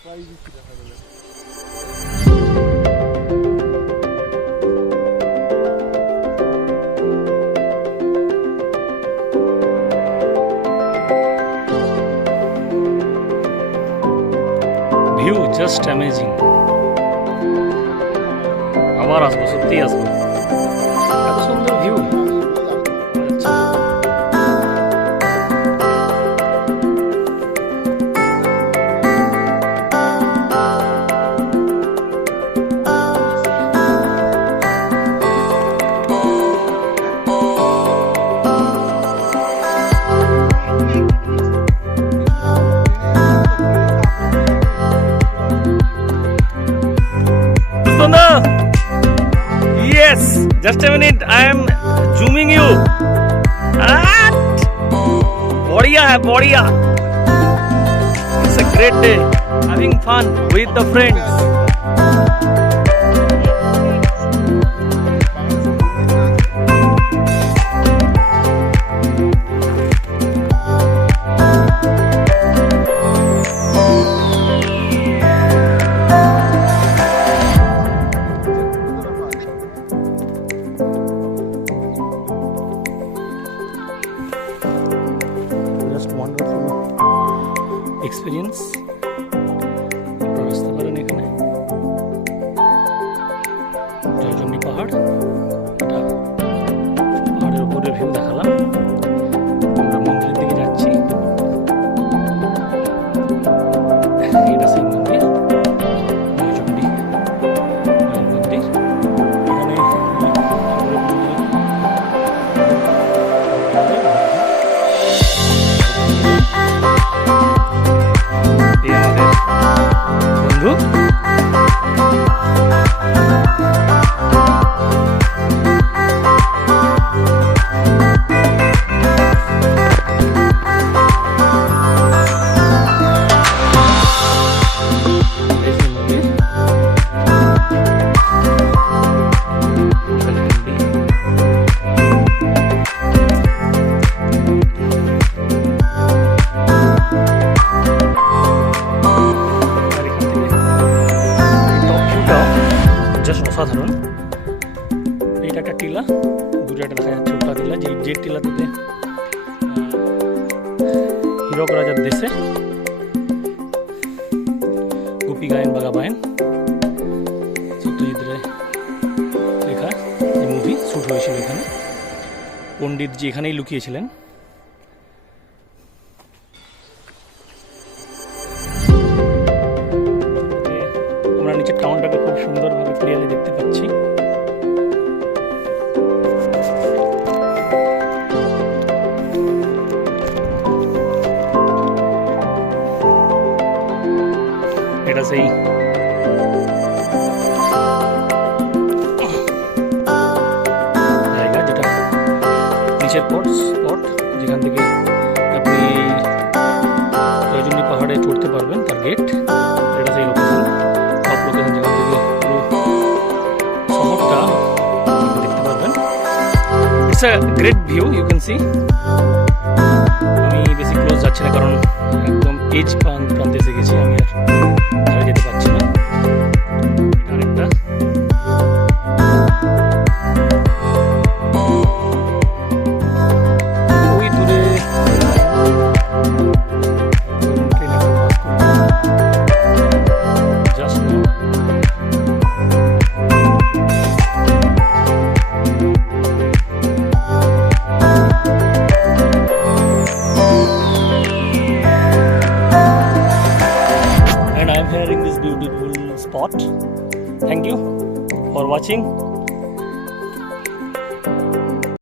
View just amazing. আবার আসবো, সত্যিই আসবো, এত সুন্দর view. Yes, just a minute. I am zooming you. बढ़िया है, बढ़िया. It's a great day. Having fun with the friends. Experience আসতে পারেন এখানে। জয়চণ্ডী পাহাড়, এটা পাহাড়ের উপরে ভিউ দেখালাম। আমরা মন্দিরের দিকে যাচ্ছি। এটা সেই মন্দির, জয়চণ্ডী মন্দির। এখানে বন্ধু অসাধারণ। এইটা একটা টিলা, দূরে একটা দেখা যাচ্ছে ওটা টিলা, যে টিলাতে হীরক রাজার দেশে গোপী গায়েন বাঘা বায়েন সত্যজিৎ রায় লেখা এই মুভি শ্যুট হয়েছিল এখানে। পণ্ডিতজি এখানেই লুকিয়েছিলেন। আমরা নিচের টাউনটাকে খুব সুন্দরভাবে ক্লিয়ারলি দেখতে পাচ্ছি। এটা সেই জায়গা যেটা নিচের স্পট যেখান থেকে আপনি জয়চণ্ডী পাহাড়ে চড়তে পারবেন, তার গেট। এটা সেই লোকেশন, টপ লোকেশন, যেখান থেকে পুরো শহরটা দেখতে পারবেন। It's a great view, you can see. আমি বেশি ক্লোজ যাচ্ছি না, কারণ একদম এজ প্রান্তে এসে গেছি, আমি আর যেতে পারছি না। আরেকটা ওই দূরে spot. Thank you for watching.